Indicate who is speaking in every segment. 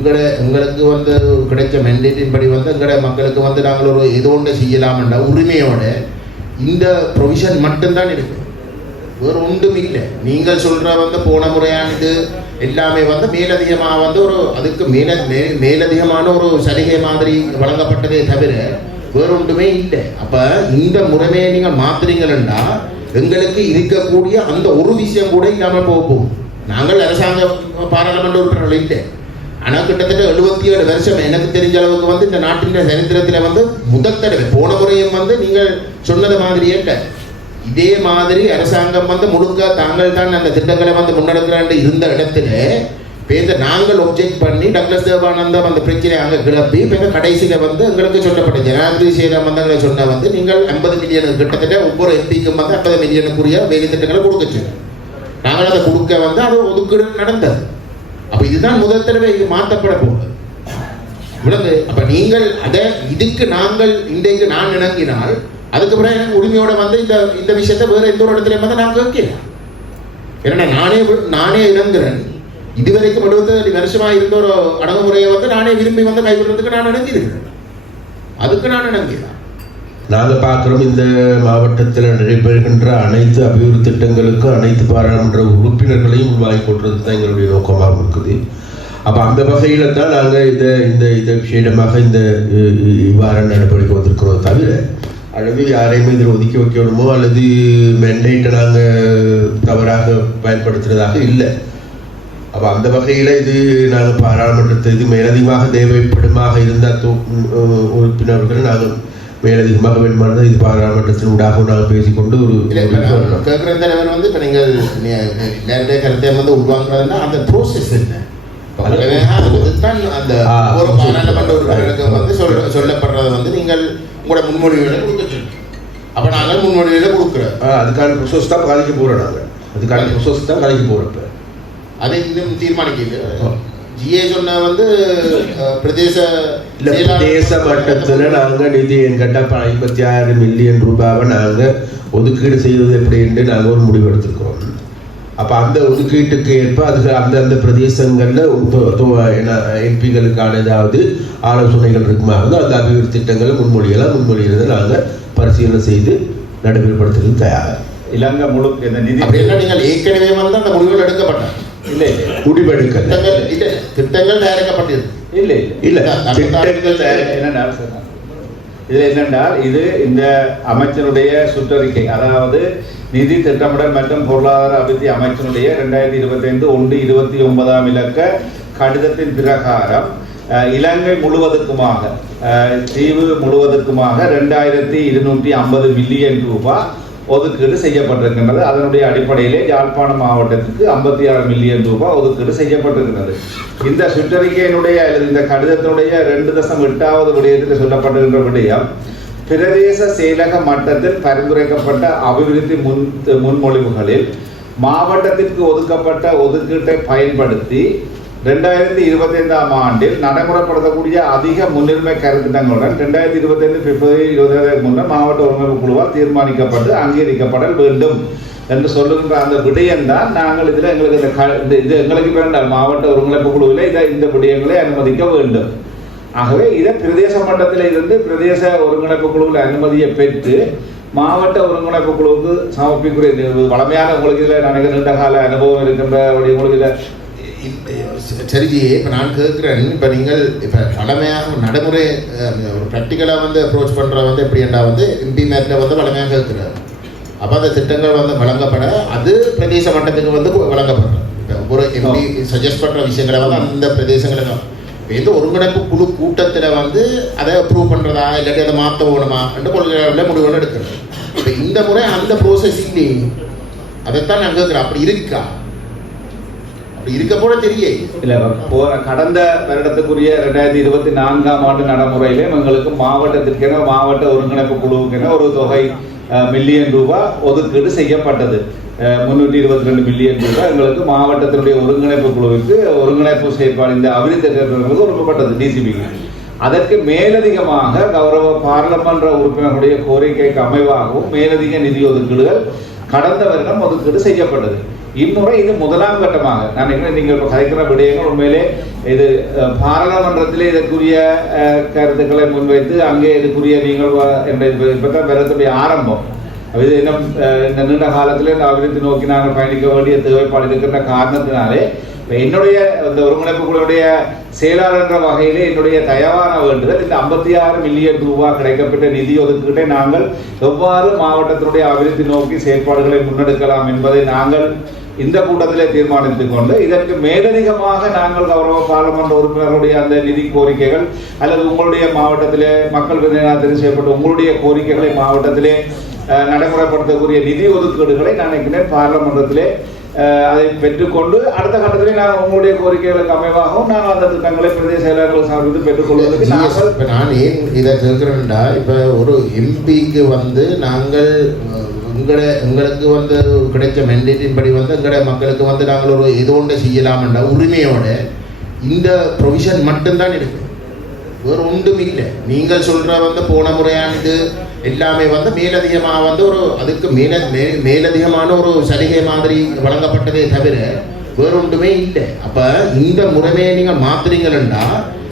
Speaker 1: எங்கட எங்களுக்கு வந்து கிடைச்ச மெண்டேட்டின் படி வந்து எங்கட மக்களுக்கு வந்து நாங்கள் ஒரு ஏதோ ஒன்று செய்யலாம்ன்ற உரிமையோட இந்த ப்ரொவிஷன் மட்டும்தான் இருக்கு வேறு ஒன்றும் இல்லை. நீங்கள் சொல்கிற வந்து போன முறையானது எல்லாமே வந்து மேலதிகமாக வந்து ஒரு அதுக்கு மேல மே- மேலதிகமான ஒரு சலுகை மாதிரி வழங்கப்பட்டதே தவிர வேறு ஒன்றுமே இல்லை. அப்போ இந்த முறைமையை நீங்கள் மாத்துறீங்கன்னா எங்களுக்கு இருக்கக்கூடிய அந்த ஒரு விஷயம் கூட இல்லாமல் போகும் நாங்கள் அரசாங்க பாராளுமன்ற உறுப்பினர்கள் இல்லை. ஆனால் கிட்டத்தட்ட எழுபத்தி ஏழு வருஷம் எனக்கு தெரிஞ்ச அளவுக்கு வந்து இந்த நாட்டின் சரித்திரத்தில் வந்து முதல் தடவை போன முறையும் வந்து நீங்கள் சொன்னது மாதிரியே இதே மாதிரி அரசாங்கம் வந்து முழுக்க தாங்கள் தான் அந்த திட்டங்களை வந்து முன்னெடுக்கிறாண்டு இருந்த இடத்துல பேச நாங்கள் ஒப்ஜெக்ட் பண்ணி டக்ளஸ் தேவானந்தம் அந்த பிரச்சனை அங்கே கிளப்பி இப்போ கடைசியில் வந்து எங்களுக்கு சொல்லப்பட்ட ஜனாதிபதி சேலம் வந்து சொன்ன வந்து நீங்கள் ஐம்பது மில்லியனுக்கு கிட்டத்தட்ட ஒவ்வொரு எம்பிக்கும் வந்து ஐம்பது மில்லியனுக்குரிய வேலை திட்டங்களை கொடுக்கச்சு நாங்கள் அதை கொடுக்க வந்து அது ஒதுக்கீடு நடந்தது. அப்ப இதுதான் முதல் தடவை இது மாற்றப்பட போகுது. இவ்வளவு அப்ப நீங்கள் அதை இதுக்கு நாங்கள் இன்றைக்கு நான் இணங்கினால் அதுக்கு பிறகு எனக்கு உரிமையோட வந்து இந்த இந்த விஷயத்தை வேற எந்த ஒரு இடத்துல வந்து நான் கேட்கிறேன் ஏன்னா நானே நானே இணங்குறேன். இதுவரைக்கும் எழுபத்தஞ்சு வருஷமா இருந்த ஒரு அடங்குமுறையை வந்து நானே விரும்பி வந்து கைவிடுறதுக்கு நான் இணங்கியிருக்கிறேன். அதுக்கு நான் இணங்கிறேன்
Speaker 2: நாங்கள் பார்க்குறோம் இந்த மாவட்டத்தில் நடைபெறுகின்ற அனைத்து அபிவிருத்தி திட்டங்களுக்கும் அனைத்து பாராளுமன்ற உறுப்பினர்களையும் உருவாக்கி கொள்வது தான் எங்களுடைய நோக்கமாக இருக்குது. அப்போ அந்த வகையில் தான் நாங்கள் இதை இந்த இதை விஷயமாக இந்த இவ்வாறு நடவடிக்கை வந்திருக்கிறோம் தவிர அல்லது யாரையுமே இதில் ஒதுக்கி வைக்கணுமோ அல்லது மெண்டேட்டை நாங்கள் தவறாக பயன்படுத்துகிறதாக இல்லை. அப்போ அந்த வகையில் இது நாங்கள் பாராளுமன்றத்தை இது மேலதிகமாக தேவைப்படுமாக இருந்தால் தோ- உறுப்பினர்கள் நாங்கள் மேலதிகமாக வேண்டுமானது இது பாராளுமன்றத்தின் ஊடாக நாங்கள் பேசிக்கொண்டு ஒரு
Speaker 1: கேட்குற தலைவர் வந்து இப்ப நீங்கள் நே- நேரடிய கருத்தை வந்து உருவாக்குறதுன்னா அந்த ப்ரோசஸ் என்ன? அந்த ஒரு. பாராளுமன்ற உறுப்பினருக்கு வந்து சொல்ல சொல்லப்படுறது வந்து நீங்கள் உங்களோட முன்மொழிவுகளை கொடுத்துட்டு அப்ப நாங்கள் முன்மொழிவுகளை கொடுக்குறோம்.
Speaker 2: அதுக்கான ப்ரொசஸ் தான் கலைக்க போகிறோம் நாங்கள் அதுக்கான ப்ரொசஸ் தான் கலைக்க போகிறோம்
Speaker 1: அதை இன்னும் தீர்மானிக்கல ஜிஏ சொன்ன வந்து பிரதேச
Speaker 2: இல்லை
Speaker 1: செயலாளர்
Speaker 2: தேச மட்டத்தில் நாங்கள் நிதி என்கிட்ட ஐம்பத்தி ஆறு மில்லியன் ரூபாவை நாங்கள் ஒதுக்கீடு செய்வது எப்படி என்று நாங்கள் ஒரு முடிவு எடுத்திருக்கிறோம் அப்போ அந்த ஒதுக்கீட்டுக்கு ஏற்ப அதுக்கு அந்த அந்த பிரதேசங்களில் எம்பிகளுக்கான ஏதாவது ஆலோசனைகள் இருக்குமா? வந்து அந்த அபிவிருத்தி திட்டங்களை முன்மொழியெல்லாம் முன்மொழிகிறத நாங்கள் பரிசீலனை செய்து நடைமுறைப்படுத்துறது தயார்.
Speaker 3: இலங்கை முழுக்க இந்த நிதி
Speaker 1: நீங்கள் ஏற்கனவே வந்து அந்த முடிவுகள் எடுக்கப்பட்டது.
Speaker 3: இல்லை இல்லை
Speaker 1: திட்டங்கள் இல்ல திட்டங்கள் தயாரிக்கப்பட்டிருக்கு.
Speaker 3: இல்லை
Speaker 2: இல்லை.
Speaker 1: இல்ல,
Speaker 2: திட்டங்கள் தயார்
Speaker 3: என்னென்றால் இது இந்த அமைச்சருடைய சுற்றறிக்கை. அதாவது நிதி திட்டமிடல் மற்றும் பொருளாதார அபிவிருத்தி அமைச்சருடைய ரெண்டாயிரத்தி இருபத்தைந்து ஒன்று இருபத்தி ஒன்பதாம் இலக்க கடிதத்தின் பிரகாரம் இலங்கை முழுவதுக்குமாக அஹ், தீவு முழுவதுக்குமாக ரெண்டாயிரத்தி இருநூற்றி ஐம்பது மில்லியன் ரூபாய் ஒதுக்கீடு செய்யப்பட்டிருக்கின்றது. அதனுடைய அடிப்படையிலே யாழ்ப்பாணம் மாவட்டத்துக்கு ஐம்பத்தி ஆறு மில்லியன் ரூபாய் ஒதுக்கீடு செய்யப்பட்டிருக்கிறது. இந்த சுற்றறிக்கையினுடைய அல்லது இந்த கடிதத்தினுடைய ரெண்டு தசம் எட்டாவது விடயத்தில் சொல்லப்பட்டிருக்கின்ற விடயம் பிரதேச செயலக மட்டத்தில் பரிந்துரைக்கப்பட்ட அபிவிருத்தி முன் முன்மொழிவுகளில் மாவட்டத்திற்கு ஒதுக்கப்பட்ட ஒதுக்கீட்டை பயன்படுத்தி ரெண்டாயிரத்தி இருபத்தைந்தாம் ஆண்டில் நடைமுறைப்படுத்தக்கூடிய அதிக முன்னுரிமை கருத்திட்டங்களுடன் ரெண்டாயிரத்தி இருபத்தைந்து பிப்ரவரி இருபத்தைந்து முன்னர் மாவட்ட ஒருங்கிணைப்பு குழுவால் தீர்மானிக்கப்பட்டு அங்கீகரிக்கப்பட வேண்டும் என்று சொல்லுகின்ற அந்த விடயம்தான் நாங்கள் இதில் எங்களுக்கு இந்த க- இந்த இது எங்களுக்கு வேண்டாம். மாவட்ட ஒருங்கிணைப்பு குழுவில் இதை இந்த விடயங்களை அனுமதிக்க வேண்டும். ஆகவே இதை பிரதேச மட்டத்தில் இருந்து பிரதேச ஒருங்கிணைப்பு குழுவில் அனுமதியை பெற்று மாவட்ட ஒருங்கிணைப்பு குழுவுக்கு சமர்ப்பிக்கிற வளமையான உங்களுக்கு இதில் நினைக்கிற நீண்ட கால அனுபவம் இருக்கின்ற உங்களுக்கு இதில்
Speaker 1: சரிஜி இப்போ நான் கேட்குறேன் இப்போ நீங்கள் இப்போ வளமையாக நடைமுறை ஒரு ப்ராக்டிக்கலாக வந்து அப்ரோச் பண்ணுற வந்து எப்படின்னா வந்து எம்பி மேட்டில் வந்து வளமையாக கேட்குறாரு. அப்போ அந்த திட்டங்கள் வந்து வழங்கப்பட அது பிரதேச மட்டத்துக்கு வந்து வழங்கப்படும். இப்போ ஒரு எம்பி சஜஸ்ட் பண்ணுற விஷயங்களை வந்து அந்த பிரதேசங்களுக்கு இப்போ இந்த ஒருங்கிணைப்பு குழு கூட்டத்தில் வந்து அதை அப்ரூவ் பண்ணுறதா இல்லாட்டி அதை மாற்ற வேணுமா என்று கொள்கைகளில் முடிவுகள் எடுக்கிறது இப்போ இந்த முறை அந்த ப்ரோசஸ் இல்லையே அதைத்தான் நான் கேட்குறேன். அப்படி இருக்கா? இருக்க போல தெரியே
Speaker 3: இல்ல கடந்த வருடத்துக்குரிய ரெண்டாயிரத்தி இருபத்தி நான்காம் ஆண்டு நடைமுறையிலே எங்களுக்கு மாவட்டத்திற்கென மாவட்ட ஒருங்கிணைப்பு குழுவுக்கென ஒரு தொகை மில்லியன் ரூபாய் ஒதுக்கீடு செய்யப்பட்டது. முன்னூற்றி இருபத்தி ரெண்டு மில்லியன் ரூபாய் எங்களுக்கு மாவட்டத்தினுடைய ஒருங்கிணைப்பு குழுவுக்கு ஒருங்கிணைப்பு செயற்பாடு இந்த அபிவிருத்தி திட்டங்களுக்கு ஒதுக்கப்பட்டது டிசிபி அதற்கு மேலதிகமாக கௌரவ பாராளுமன்ற உறுப்பினர்களுடைய கோரிக்கைக்கு அமைவாகவும் மேலதிக நிதி ஒதுக்கீடுகள் கடந்த வருடம் ஒதுக்கீடு செய்யப்பட்டது. இம்முறை இது முதலாம் கட்டமாக. நான் நினைக்கிறேன் நீங்கள் இப்போ கதைக்கிற விடயங்கள் உண்மையிலே இது பாராளுமன்றத்தில் பாராளுமன்றத்திலே இதற்குரிய கருத்துக்களை முன்வைத்து அங்கே இதுக்குரிய நீங்கள் என்ற இப்பதான் வரத்துடைய ஆரம்பம். இது இன்னும் இந்த நீண்ட காலத்தில் இந்த அபிவிருத்தி நோக்கி நாங்கள் பயணிக்க வேண்டிய தேவைப்பாடு இருக்கின்ற காரணத்தினாலே இப்போ என்னுடைய இந்த ஒருங்கிணைப்பு குழுவுடைய செயலாளர் என்ற வகையிலே என்னுடைய தயவான வேண்டுதல் இந்த ஐம்பத்தி ஆறு மில்லியன் ரூபாய் கிடைக்கப்பட்ட நிதி ஒதுக்கீட்டை நாங்கள் எவ்வாறு மாவட்டத்தினுடைய அபிவிருத்தி நோக்கி செயற்பாடுகளை முன்னெடுக்கலாம் என்பதை நாங்கள் இந்த கூட்டத்திலே தீர்மானித்துக் கொண்டு இதற்கு மேலதிகமாக நாங்கள் கௌரவ பாராளுமன்ற உறுப்பினருடைய அந்த நிதி கோரிக்கைகள் அல்லது உங்களுடைய மாவட்டத்திலே மக்கள் பிரதிநிதித்துவம் செய்யப்பட்ட உங்களுடைய கோரிக்கைகளை மாவட்டத்திலே நடைமுறைப்படுத்தக்கூடிய நிதி ஒதுக்கீடுகளை நான் நினைக்கிறேன் பாராளுமன்றத்திலே அதை பெற்றுக்கொண்டு அடுத்த கட்டத்திலே நான் உங்களுடைய கோரிக்கைகளுக்கு அமைவாகவும் நான் அந்த திட்டங்களை பிரதேச செயலாளர்கள் சார்பில் பெற்றுக்கொள்வதற்கு நாங்கள்
Speaker 1: இப்ப நான் ஏன் இதை கேட்கிறேன்டா இப்ப ஒரு எம்பிக்கு வந்து நாங்கள் அஹ், எங்களுக்கு வந்து கிடைச்ச மெண்டேட்டின் படி வந்து எங்கட மக்களுக்கு வந்து நாங்கள் ஒரு ஏதோ ஒன்றை செய்யலாம்ன்ற உரிமையோட இந்த ப்ரொவிஷன் மட்டும்தான் இருக்கு. வேறு ஒன்றும் இல்லை. நீங்கள் சொல்கிற வந்து போன முறையானது எல்லாமே வந்து மேலதிகமாக வந்து ஒரு அதுக்கு மேல மே மேலதிகமான ஒரு சலுகை மாதிரி வழங்கப்பட்டதே தவிர வேற ஒன்றுமே இல்லை. அப்போ இந்த முறைமையை நீங்கள் மாத்துறீங்கன்னா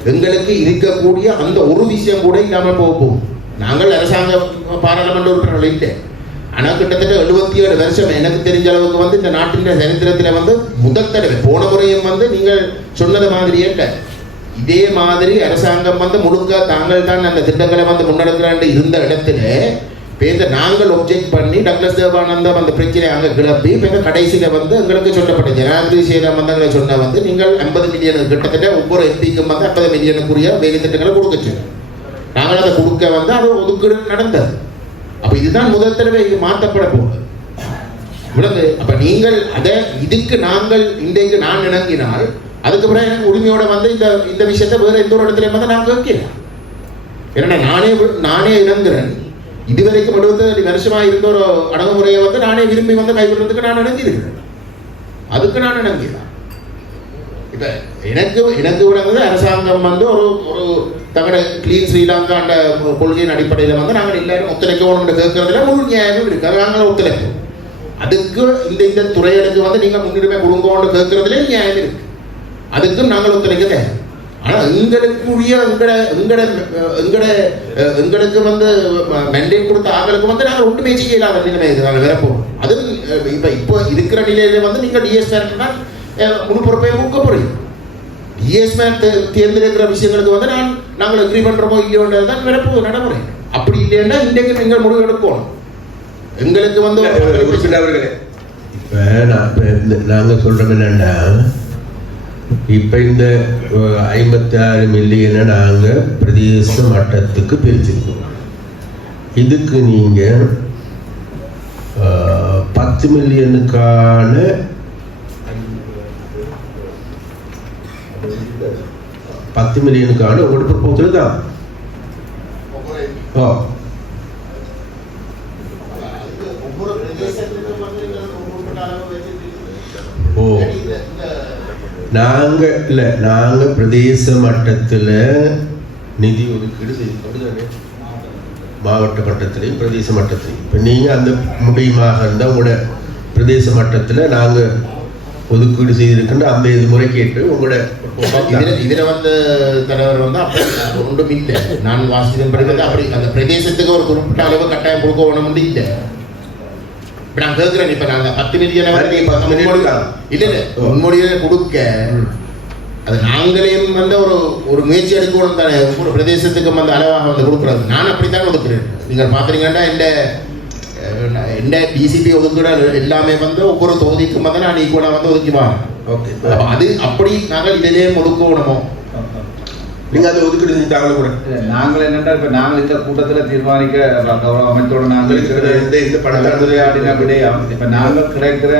Speaker 1: எங்களுக்கு இருக்கக்கூடிய அந்த ஒரு விஷயம் கூட இல்லாமல் போகும். நாங்கள் அரசாங்க பாராளுமன்ற உறுப்பினர்கள் இல்லை. ஆனால் கிட்டத்தட்ட எழுபத்தி ஏழு வருஷம் எனக்கு தெரிஞ்ச அளவுக்கு வந்து இந்த நாட்டின் சரித்திரத்தில் வந்து முதல் தடவை போன முறையும் வந்து நீங்கள் சொன்னது மாதிரியே இல்லை இதே மாதிரி அரசாங்கம் வந்து முழுக்க தாங்கள் தான் அந்த திட்டங்களை வந்து முன்னெடுக்கிறாண்டு இருந்த இடத்துல பேச நாங்கள் ஒப்ஜெக்ட் பண்ணி டக்ளஸ் தேவானந்தம் அந்த பிரச்சனை அங்கே கிளப்பி இப்போ கடைசியில் வந்து எங்களுக்கு சொல்லப்பட்ட ஜனாதிபதி சேலம் வந்து எங்களை சொன்ன வந்து நீங்கள் ஐம்பது மில்லியன் கிட்டத்தட்ட ஒவ்வொரு எம்பிக்கும் வந்து ஐம்பது மில்லியனுக்குரிய வேலை திட்டங்களை கொடுக்கச்சு நாங்கள் அதை கொடுக்க வந்து அது ஒதுக்கீடு நடந்தது. அப்போ இதுதான் முதல் தடவை இது மாற்றப்பட போகுது. விளங்கு அப்ப நீங்கள் அதை இதுக்கு நாங்கள் இன்றைக்கு நான் இணங்கினால் அதுக்கப்புறம் எனக்கு உரிமையோட வந்து இந்த இந்த விஷயத்தை வேற எந்த ஒரு இடத்துல வந்து நான் கேட்கிறேன் ஏன்னா நானே நானே இணங்குறேன். இதுவரைக்கும் எழுபத்தேழு வருஷமா இருந்த ஒரு அடங்குமுறையை வந்து நானே விரும்பி வந்து கைவிடுறதுக்கு நான் இணங்கியிருக்கிறேன். அதுக்கு நான் இணங்கிறேன் இப்போ எனக்கு எனக்கு விடங்கிறது அரசாங்கம் வந்து ஒரு ஒரு தங்களோட கிளீன் ஸ்ரீலங்காண்ட கொள்கையின் அடிப்படையில் வந்து நாங்கள் எல்லாரும் ஒத்துழைக்கணும்னு கேட்கறதுல முழு நியாயமும் இருக்குது நாங்கள் ஒத்துழைப்போம். அதுக்கு இந்த இந்த துறைகளுக்கு வந்து நீங்கள் முன்னுரிமை கொடுங்கோன்னு கேட்கறதுல நியாயம் இருக்கு. அதுக்கும் நாங்கள் ஒத்துழைக்க தேவை ஆனால் எங்களுக்குரிய எங்கட எங்கட எங்கட எங்களுக்கு வந்து மெண்டேட் கொடுத்த ஆளுக்கு வந்து நாங்கள் ஒன்றுமே செய்யலாம் இல்லாத நிலைமை நாங்கள் வரப்போம் அது இப்போ இப்போ இருக்கிற நிலையில வந்து நீங்கள் டிஎஸ் முழு பொறுப்பை? ஊக்க போறீங்க டிஎஸ் மேன் தேர்ந்தெடுக்கிற விஷயங்களுக்கு வந்து நான் நாங்கள் அக்ரி பண்றோமோ இல்லையோன்றது தான் வரப்போகுது நடைமுறை. அப்படி இல்லைன்னா இன்றைக்கு நீங்கள் முடிவு எடுக்கணும். எங்களுக்கு வந்து
Speaker 2: அவர்களே. இப்ப நான் இப்ப இந்த- நாங்க சொல்றது என்னன்னா இப்ப இந்த ஐம்பத்தி ஆறு மில்லியனை நாங்க பிரதேச மட்டத்துக்கு பிரிச்சிருக்கோம். இதுக்கு நீங்க அஹ், பத்து மில்லியனுக்கான பத்து மில்லியனுக்கான உங்களுக்கு ப்ரொபோசல் தான் ஓ. ஓ.
Speaker 1: நாங்கள் இல்லை
Speaker 2: நாங்க இல்ல நாங்க பிரதேச மட்டத்துல நிதி ஒதுக்கீடு செய்யப்படுதானே மாவட்ட மட்டத்திலையும் பிரதேச மட்டத்திலையும். இப்போ நீங்கள் அந்த முடியுமாக இருந்தால் உங்களோட பிரதேச மட்டத்தில் நாங்கள் ஒதுக்கீடு செய்திருக்கின்ற அந்த இது முறை கேட்டு உங்களோட
Speaker 1: இதுல இதுல வந்து தலைவர் வந்து அப்படி ஒன்றும் இல்லை. நான் வாசிதம் படிக்கிறது அப்படி அந்த பிரதேசத்துக்கு ஒரு குறிப்பிட்ட அளவு கட்டாயம் கொடுக்க வேணும்னு இல்லை. இப்ப நான் கேட்கிறேன் இப்ப நாங்க பத்து மில்லியனை. இல்ல இல்ல முன்மொழியை கொடுக்க. அது நாங்களேயும் வந்து ஒரு ஒரு முயற்சி எடுக்கணும் தானே. ஒவ்வொரு பிரதேசத்துக்கும் வந்து அளவாக வந்து கொடுக்குறது. நான் அப்படித்தான் ஒதுக்குறேன் நீங்கள் பார்த்தீங்கன்னா இந்த டிசிபி ஒதுக்குற எல்லாமே வந்து ஒவ்வொரு தொகுதிக்கும் வந்து நான் ஈக்குவலாக வந்து ஒதுக்கிவாங்க
Speaker 2: ஓகே
Speaker 1: அப்ப அது அப்படி நாங்கள் இதிலே ஒதுக்கணுமோ
Speaker 2: நீங்க அதை ஒதுக்கீடு செஞ்சாங்க கூட?
Speaker 3: நாங்கள் என்னென்னா இப்ப நாங்கள் இந்த கூட்டத்துல தீர்மானிக்க கௌரவ அமைச்சரோட நாங்கள்
Speaker 2: இந்த இந்த பணத்தை
Speaker 3: கலந்துரையாடின விடயம் இப்ப நாங்கள் கிடைக்கிற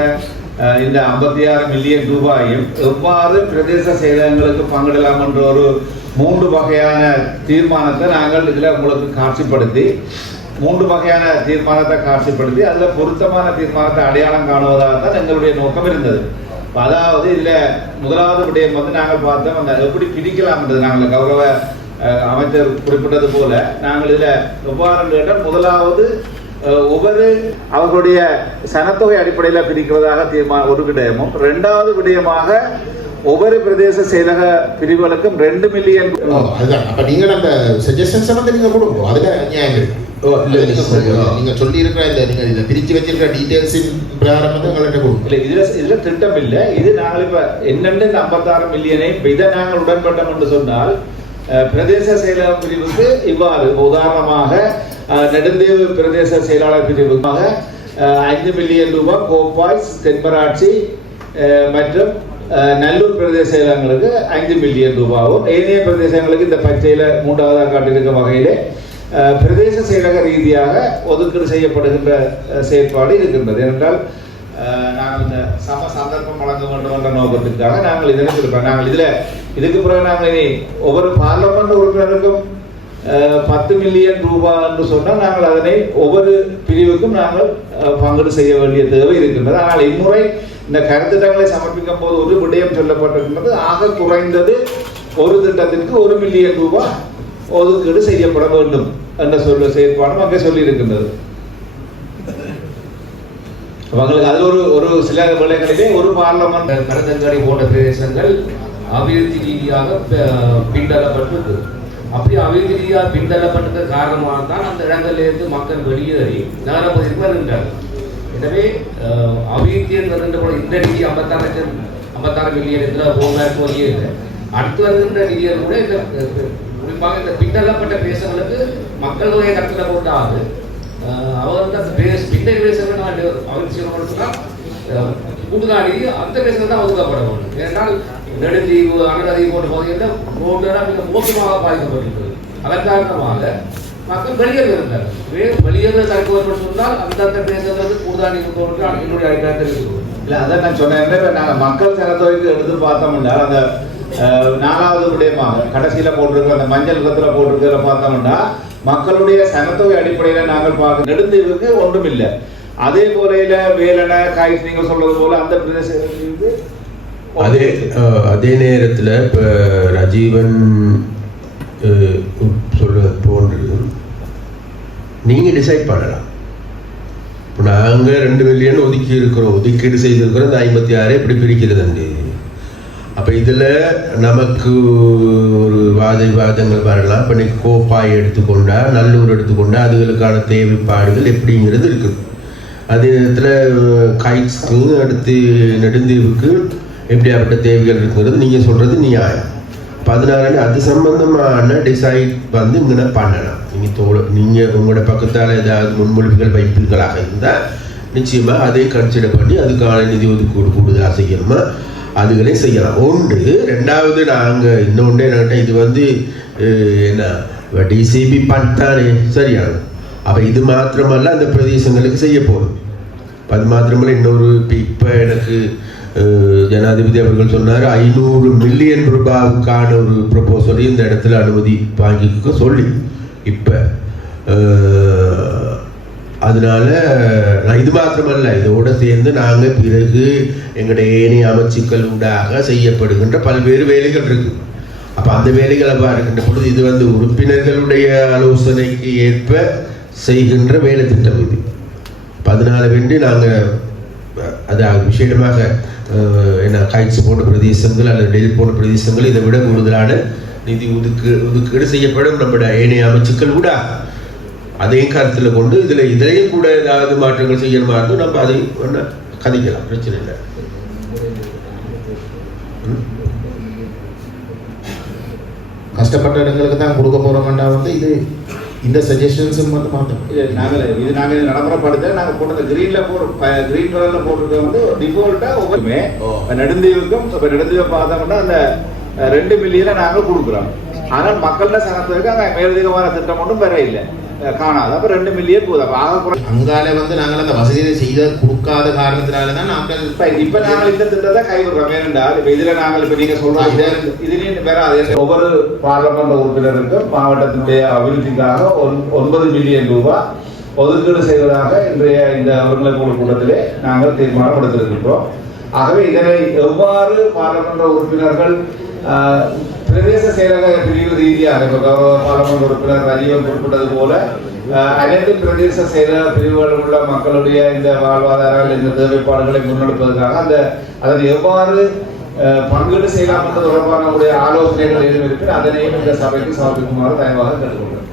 Speaker 3: இந்த ஐம்பத்தி ஆறு மில்லியன் ரூபாயும் எவ்வாறு பிரதேச செயலகங்களுக்கு பங்கிடலாம் என்ற ஒரு மூன்று வகையான தீர்மானத்தை நாங்கள் இதுல உங்களுக்கு காட்சிப்படுத்தி மூன்று வகையான தீர்மானத்தை காட்சிப்படுத்தி அதுல பொருத்தமான தீர்மானத்தை அடையாளம் காணுவதாக தான் எங்களுடைய நோக்கம் இருந்தது. அதாவது இதுல முதலாவது விடயம் வந்து நாங்கள் பார்த்தோம் அந்த எப்படி பிரிக்கலாம்ன்றது நாங்கள் கௌரவ அமைச்சர் குறிப்பிட்டது போல நாங்கள் இதுல எவ்வாறு கேட்டால் முதலாவது ஒவ்வொரு அவர்களுடைய சனத்தொகை அடிப்படையில் பிரிக்கிறதாக தீர்மா ஒரு விடயமும் ரெண்டாவது விடயமாக ஒவ்வொரு பிரதேச செயலக பிரிவுகளுக்கும் ரெண்டு மில்லியன்
Speaker 1: அதுதான். அப்ப நீங்கள் அந்த சஜஷன்ஸ் வந்து நீங்கள் கொடுக்கணும் அதுல நியாயம் இருக்கு. நீங்க சொல்லி இருக்கிற இந்த நீங்க இதை பிரிச்சு வச்சிருக்கிற டீடைல்ஸின் பிரகாரம் வந்து எங்கள்கிட்ட கொடுங்க.
Speaker 3: இல்ல இதுல இதுல திட்டம் இல்ல இது நாங்கள் இப்ப என்னென்ன இந்த ஐம்பத்தாறு மில்லியனை இதை நாங்கள் உடன்பட்டோம் என்று சொன்னால் பிரதேச செயலகம் பிரிவுக்கு இவ்வாறு உதாரணமாக நெடுந்தீவு பிரதேச செயலாளர் பிரிவுக்காக ஐந்து மில்லியன் ரூபாய் கோப்பாய்ஸ் தென்மராட்சி மற்றும் நல்லூர் பிரதேச செயலகங்களுக்கு ஐந்து மில்லியன் ரூபாவும் ஏனைய பிரதேசங்களுக்கு இந்த பச்சையில மூன்றாவதாக காட்டியிருக்கும் வகையிலே பிரதேச செயலக ரீதியாக ஒதுக்கீடு செய்யப்படுகின்ற செயற்பாடு இருக்கின்றது. ஏனென்றால் நாங்கள் இந்த சம சந்தர்ப்பம் வழங்க வேண்டும் என்ற நோக்கத்திற்காக நாங்கள் இதனை கொடுப்போம். நாங்கள் இதில் இதுக்கு பிறகு நாங்கள் இனி ஒவ்வொரு பார்லமெண்ட் உறுப்பினருக்கும் பத்து மில்லியன் ரூபாய் என்று சொன்னால் நாங்கள் அதனை ஒவ்வொரு பிரிவுக்கும் நாங்கள் பங்கீடு செய்ய வேண்டிய தேவை இருக்கின்றது. ஆனால் இம்முறை இந்த கருத்திட்டங்களை சமர்ப்பிக்கும் போது ஒரு விடயம் சொல்லப்பட்டிருக்கின்றது. ஆக குறைந்தது ஒரு திட்டத்திற்கு ஒரு மில்லியன் ரூபாய் ஒதுக்கீடு செய்யப்பட வேண்டும் என்ற சொல்ல செயற்பாடும் அங்கே சொல்லி இருக்கின்றது அவங்களுக்கு அதில் ஒரு ஒரு சில வேலைகளிலே ஒரு பார்லமெண்ட்
Speaker 4: கடத்தங்கரை போன்ற பிரதேசங்கள் அபிவிருத்தி ரீதியாக பின்தள்ளப்பட்டு அப்படி அபிவிருத்தி ரீதியாக பின்தள்ளப்பட்டது காரணமாக தான் அந்த இடங்களிலிருந்து மக்கள் வெளியேறி நகரப்பகுதிக்கு வருகின்றார்கள். எனவே அஹ், அபிவிருத்தி வருகின்ற இந்த நிதி ஐம்பத்தாறு லட்சம் ஐம்பத்தாறு மில்லியன் என்ற போகாருக்கு வழியே இல்லை. அடுத்து வருகின்ற நிதியை கூட இந்த குறிப்பாக இந்த பின்தள்ளப்பட்ட பிரதேசங்களுக்கு மக்கள் தொகையை கட்டில கொண்டாது அவர் வந்து அந்த பிரதேச பின்ன பிரதேசங்கள் அவர் சொன்னா கூடுதலாளி அந்த பேசுறது தான் ஒதுக்கப்பட வேண்டும் ஏனென்றால் நெடுந்தீவு அகலதீவு போன்ற பகுதிகளில் ரோடுலாம் மிக மோசமாக பாதிக்கப்பட்டிருக்கிறது அதன் காரணமாக மக்கள் வெளியேறி இருந்தார்கள் வே- வெளியேற தடுப்பவர்கள் சொன்னால் அந்தந்த பிரதேசங்களுக்கு கூட்டாணி போன்று என்னுடைய அபிப்பிராயத்தை
Speaker 3: இல்லை அதான் நான் சொன்னேன். இப்ப நாங்க மக்கள் சனத்தொகைக்கு எடுத்து பார்த்தோம்னா அந்த நாலாவது விடயமாக கடைசியில போட்டிருக்கிற அந்த மஞ்சள் கத்தில் போட்டிருக்கிறத பார்த்தோம்னா மக்களுடைய சனத்தொகை அடிப்படையில நாங்கள் பார்க்க நெடுந்தீவுக்கு ஒன்றும் இல்லை அதே போலையில வேலனை காய்ச்சி நீங்க சொல்றது போல அந்த பிரதேச
Speaker 2: அதே அதே நேரத்தில் இப்போ ரஜீவன் அஹ், சொல்றது நீங்கள் டிசைட் பண்ணலாம். இப்போ நாங்கள் ரெண்டு மில்லியன் ஒதுக்கி இருக்கிறோம். ஒதுக்கீடு செய்திருக்கிறோம். இந்த ஐம்பத்தி ஆறு எப்படி பிரிக்கிறதுண்டு. அப்போ இதில் நமக்கு ஒரு வாத விவாதங்கள் வரலாம். இப்போ நீ கோப்பாய் எடுத்துக்கொண்டா நல்லூர் எடுத்துக்கொண்டா அதுகளுக்கான தேவைப்பாடுகள் எப்படிங்கிறது இருக்குது. அதே நேரத்தில் கைட்ஸ்க்கு அடுத்து நெடுந்தீவுக்கு எப்படியாப்பட்ட தேவைகள் இருக்குங்கிறது நீங்கள் சொல்கிறது நியாயம். பதினாறு அது சம்பந்தமான டிசைட் வந்து இங்கே பண்ணலாம். நீங்கள் தோட நீங்கள் உங்களோட பக்கத்தால் ஏதாவது முன்மொழிவுகள் வைப்பீர்களாக இருந்தால் நிச்சயமாக அதை கன்சிடர் பண்ணி அதுக்கான நிதி ஒதுக்கீடு கூடுதலாக செய்யணுமா? அதுகளே செய்யலாம். ஒன்று ரெண்டாவது நாங்கள் இன்னொன்று என்கிட்ட இது வந்து என்ன டிசிபி பண்ணிட்டானே சரியான அப்போ இது மாத்திரமல்ல அந்த பிரதேசங்களுக்கு செய்ய போகுது அது மாத்திரமல்ல இன்னொரு இப்போ எனக்கு ஜனாதிபதி அவர்கள் சொன்னார் ஐநூறு மில்லியன் ரூபாவுக்கான ஒரு ப்ரொபோசலை இந்த இடத்துல அனுமதி வாங்கிக்க சொல்லி. இப்போ அதனால நான் இது மாத்திரமல்ல இதோட சேர்ந்து நாங்கள் பிறகு எங்களுடைய ஏனைய அமைச்சுக்கள் உண்டாக செய்யப்படுகின்ற பல்வேறு வேலைகள் இருக்கு. அப்போ அந்த வேலைகளை பார்க்கின்ற பொழுது இது வந்து உறுப்பினர்களுடைய ஆலோசனைக்கு ஏற்ப செய்கின்ற வேலை திட்டம் இது. பதினாலு வென்று நாங்கள் அது விசேடமாக என்ன காய்ச்சி போன்ற பிரதேசங்கள் அல்லது டெல்லி போன்ற பிரதேசங்கள் இதை விட கூடுதலான நிதி ஒதுக்கு ஒதுக்கீடு செய்யப்படும் நம்முடைய ஏனைய அமைச்சுக்கள் கூட அதையும் கருத்தில் கொண்டு இதில் இதிலையும் கூட ஏதாவது மாற்றங்கள் செய்யணுமா இருந்தால் நம்ம அதை ஒன்று கதைக்கலாம் பிரச்சனை இல்லை?
Speaker 1: கஷ்டப்பட்ட இடங்களுக்கு தான் கொடுக்க போறோம்னா வந்து இது இந்த சஜஷன்ஸும் வந்து மாற்றணும்
Speaker 3: இது நாங்கள் இது நாங்கள் நடைமுறைப்படுத்த நாங்கள் போட்ட கிரீன்ல போட்டு கிரீன் கலர்ல போட்டிருக்க வந்து டிஃபால்ட்டா ஒவ்வொருமே நெடுந்தீவுக்கும் இப்போ நெடுந்தீவை பார்த்தோம்னா அந்த ரெண்டு மில்லியனை நாங்கள் கொடுக்குறோம். ஆனால் மக்கள்கிட்ட சனத்துக்கு அங்கே மேலதிகமான திட்டம் ஒன்றும் பெற இல்லை. காணாது. அப்போ ரெண்டு மில்லியன் போதும். அப்போ ஆக
Speaker 1: அங்கால வந்து நாங்கள் அந்த வசதியை செய்த கொடுக்காத காரணத்தினால தான் நாங்கள்
Speaker 3: இப்ப இப்ப நாங்கள் இந்த திட்டத்தை கைவிடுறோம். ஏனென்றால் இப்ப இதுல நாங்கள் இப்ப நீங்க சொல்றது இதுலயும் வராது. ஒவ்வொரு பார்லமெண்ட் உறுப்பினருக்கும் மாவட்டத்தினுடைய அபிவிருத்திக்காக ஒன்- ஒன்பது மில்லியன் ரூபாய் ஒதுக்கீடு செய்வதாக இன்றைய இந்த ஒருங்கிணைப்பு கூட்டத்திலே நாங்கள் தீர்மானம் எடுத்திருக்கின்றோம் ஆகவே இதனை எவ்வாறு பார்லமெண்ட் உறுப்பினர்கள் ஆஹ், பிரதேச செயலக பிரிவு ரீதியாக பாராளுமன்ற உறுப்பினர் ரஜீவன் குறிப்பிட்டது போல அனைத்து பிரதேச செயலக பிரிவுகள் உள்ள மக்களுடைய இந்த வாழ்வாதாரங்கள் இந்த தேவைப்பாடுகளை முன்னெடுப்பதற்காக அந்த அதனை எவ்வாறு பங்கீடு செய்யலாம் என்ற தொடர்பான உடைய ஆலோசனைகள் எதுவும் இருக்கு அதனையும் இந்த சபைக்கு சமர்ப்பிக்குமாறு தயவாக கேட்டுக்கொள்கிறேன்.